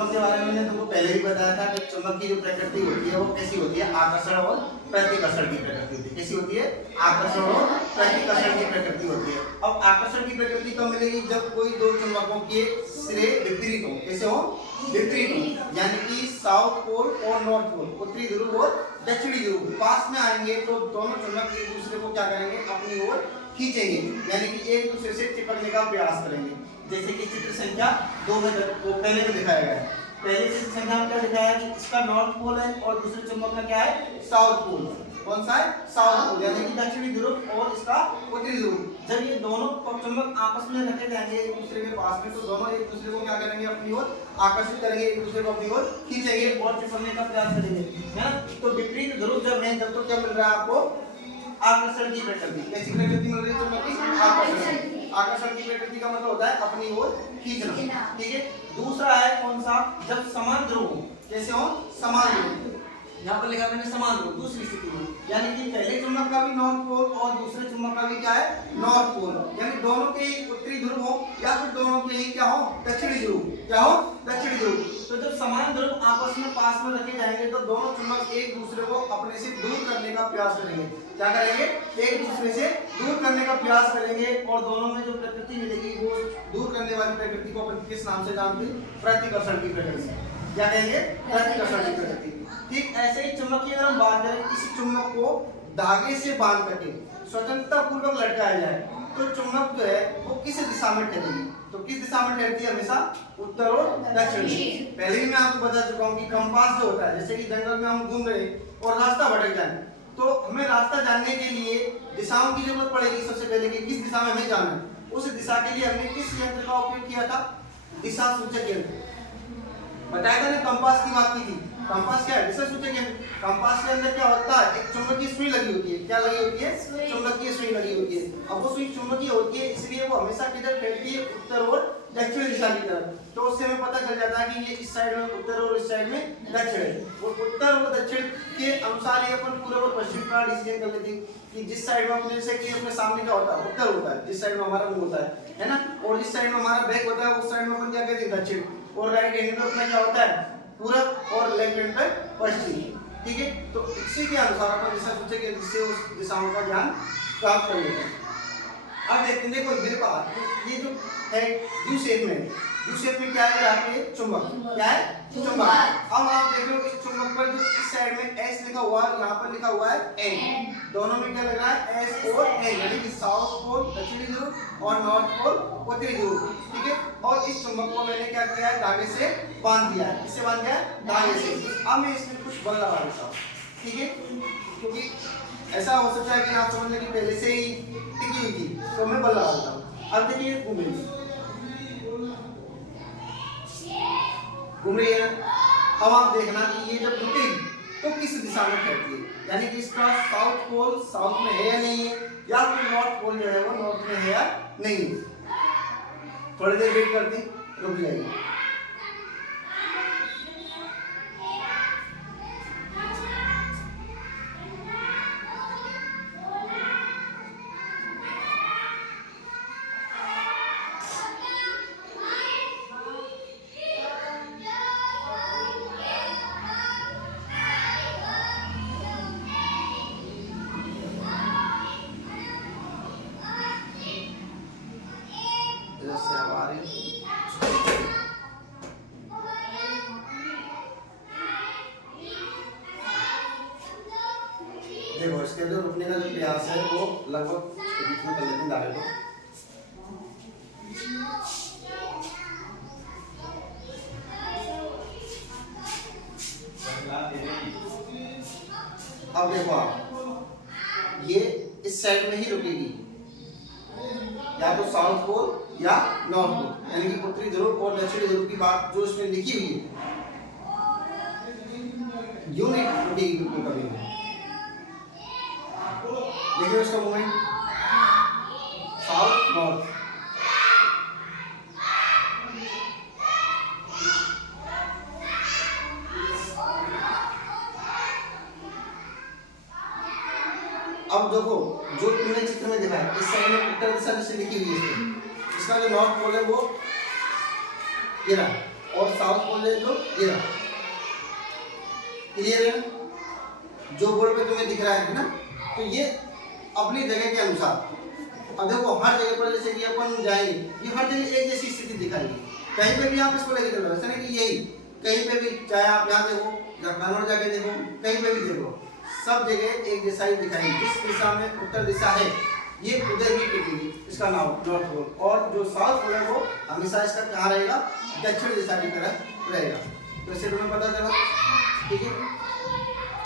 चुंबक के बारे में मैंने तुमको पहले ही बताया था कि चुंबक की जो प्रकृति होती है वो कैसी होती है, आकर्षण और प्रतिकर्षण की प्रकृति होती है। कैसी होती है? आकर्षण और प्रतिकर्षण की प्रकृति होती है। अब आकर्षण की प्रकृति कब मिलेगी? जब कोई दो चुंबकों के सिरे विपरीत हो। कैसे हो? विपरीत हो, यानी कि साउथ पोल और नॉर्थ पोल, उत्तरी ध्रुव और दक्षिणी ध्रुव पास में आएंगे तो दोनों चुंबक एक दूसरे को क्या करेंगे? अपनी ओर खींचेंगे, यानी कि एक दूसरे से चिपकने का प्रयास करेंगे। जैसे कि चित्र संख्या 2 में वो पहले में दिखाया गया है। पहले चित्र संख्या में क्या दिखाया है कि इसका नॉर्थ पोल है और दूसरे चुंबक का क्या है? South pole. कौन सा है? साउथ पोल, यानी कि दक्षिणी ध्रुव और इसका उत्तरी ध्रुव। जब ये दोनों चुंबक आपस में रखे जाएंगे एक दूसरे के पास में, तो दोनों एक दूसरे को क्या करेंगे? अपनी ओर आकर्षित करेंगे, एक दूसरे को अपनी ओर खींचेंगे और चिपकने का प्रयास करेंगे, है ना। तो विपरीत ध्रुव जब है तब तो क्या मिल रहा है आपको? आकर्षण की प्रकृति। कैसी प्रकृति मिल रही है चुंबक की? आकर्षण। आकर्षण की प्रकृति का मतलब होता है अपनी ओर खींचना, ठीक है। दूसरा है कौन सा? जब समान ध्रुव हो। कैसे हो? समान ध्रुव। यहाँ पर लिखा मैंने समान ध्रुव, दूसरी स्थिति में, यानी कि पहले चुंबक का भी नॉर्थ पोल और दूसरे चुंबक का भी क्या है? नॉर्थ पोल, यानी दोनों के ही उत्तरी ध्रुव हो या फिर दोनों के ही क्या हो? दक्षिणी ध्रुव। क्या हो? दक्षिणी ध्रुव। तो जब समान ध्रुव आपस में पास में रखे जाएंगे तो दोनों चुंबक एक दूसरे को अपने से दूर करने का प्रयास करेंगे। क्या करेंगे? एक दूसरे से दूर करने का प्रयास करेंगे और दोनों में जो प्रकृति मिलेगी वो दूर करने वाली प्रकृति को अपन किस नाम से जानते हैं? प्रतिकर्षण की प्रकृति। क्या कहेंगे? प्रतिकर्षण की प्रकृति। ठीक ऐसे ही चुंबक की अगर हम बात करें, इस चुंबक को धागे से बांध करके स्वतंत्रता पूर्वक लटकाया जाए तो चुंबक जो है वो किस दिशा में ठहरेगी? तो किस दिशा में ठहरती है? हमेशा उत्तर और दक्षिण में। पहले ही मैं आपको बता चुका हूँ कि कंपास जो होता है, जैसे कि जंगल में हम घूम रहे हैं और रास्ता भटक जाए तो हमें रास्ता जानने के लिए दिशाओं की जरूरत पड़ेगी। सबसे पहले कि किस दिशा में हमें जाना है, उस दिशा के लिए हमने किस यंत्र का उपयोग किया था? दिशा सूचक यंत्र। बताया था ना, कंपास की बात की थी। कंपास क्या है? दिशा सूचक यंत्र। कंपास के अंदर क्या होता है? एक चुंबकीय सुई लगी होती है। क्या लगी होती है? चुंबकीय सुई लगी होती है। अब वो सुई चुंबकीय होती है इसलिए वो हमेशा किधर ठहरती है? उत्तर और दक्षिण दिशा की तरफ। तो उससे हमें पता चल जाता है कि ये इस साइड में उत्तर और इस साइड में दक्षिण है। वो उत्तर और दक्षिण के अनुसार ही अपन पूर्व और पश्चिम का डिसीजन कर लेते हैं कि जिस साइड में हम, जैसे कि अपने सामने क्या होता है? उत्तर होता है, जिस साइड में हमारा मुंह होता है ना, और जिस साइड में हमारा बैक होता है उस साइड में अपन क्या कहते हैं? दक्षिण। और राइट हैंड में अपना क्या होता है? पूरब और लेफ्ट हैंड पे पश्चिम, ठीक है। तो इसी के अनुसार अपन दिशा सूचक यंत्र से उस दिशाओं का ज्ञान प्राप्त कर लेते हैं। अब देखते हैं, देखो मेरे पास ये जो है यू शेप में, यू शेप में क्या है? आपके चुंबक। क्या है? चुंबक। अब आप देख लो इस चुंबक पर जो इस साइड में एस लिखा हुआ है, यहाँ पर लिखा हुआ है एन। दोनों में क्या लग रहा है? एस और एन, यानी कि साउथ पोल दक्षिणी ध्रुव और नॉर्थ पोल उत्तरी ध्रुव, ठीक है। और इस चुंबक को मैंने क्या किया है? धागे से बांध दिया है। किससे बांध दिया है? धागे से। अब मैं इसमें कुछ बल लगा देता हूँ, ठीक है, क्योंकि ऐसा हो सकता है कि आप समझ लें कि पहले से ही टिकी हुई थी, तो मैं बल लगा देता हूँ। अब देखिए घूम रही है। अब आप देखना कि ये जब रुकेगी तो किस दिशा में ठहरती है, यानी कि इसका साउथ पोल साउथ में है या नहीं है, या फिर नॉर्थ पोल जो है वो नॉर्थ में है या नहीं है। थोड़ी देर वेट करती, रुक जाएगी। देखो इसके जो रुकने का जो प्रयास है वो लगभग बीच में कर लेते हैं धागे को। अब देखो आप ये इस साइड में ही रुकेगी, या तो साउथ पोल या नॉर्थ पोल, यानी कि उत्तरी ध्रुव और दक्षिणी ध्रुव की बात जो इसमें लिखी हुई है, यूं नहीं रुकेगी बिल्कुल कभी भी। देखिए उसका मूवमेंट साउथ नॉर्थ। अब देखो जो तुमने चित्र में देखा है, इस साइड में उत्तर दिशा जैसे लिखी हुई है, इसका जो नॉर्थ पोल है वो ये रहा, और साउथ पोल है जो ये रहा। क्लियर है ना? जो बोर्ड पे तुम्हें दिख रहा है ना, तो ये अपनी जगह के अनुसार, अब देखो हर जगह पर जैसे कि अपन जाएंगे, ये हर जगह एक जैसी स्थिति दिखाएगी। कहीं पे भी आप इसको लेके चलो, ऐसा नहीं कि यही कहीं पे भी, चाहे आप यहाँ देखो या कन्नौज जाके देखो, कहीं पे भी देखो, सब जगह एक जैसा ही दिखाएगी। जिस दिशा में उत्तर दिशा है ये उधर ही टिकेगी, इसका नाम नॉर्थ पोल। और जो साउथ पोल है वो हमेशा इसका कहाँ रहेगा, दक्षिण दिशा की तरफ रहेगा। तो इससे तुम्हें पता चला, ठीक है।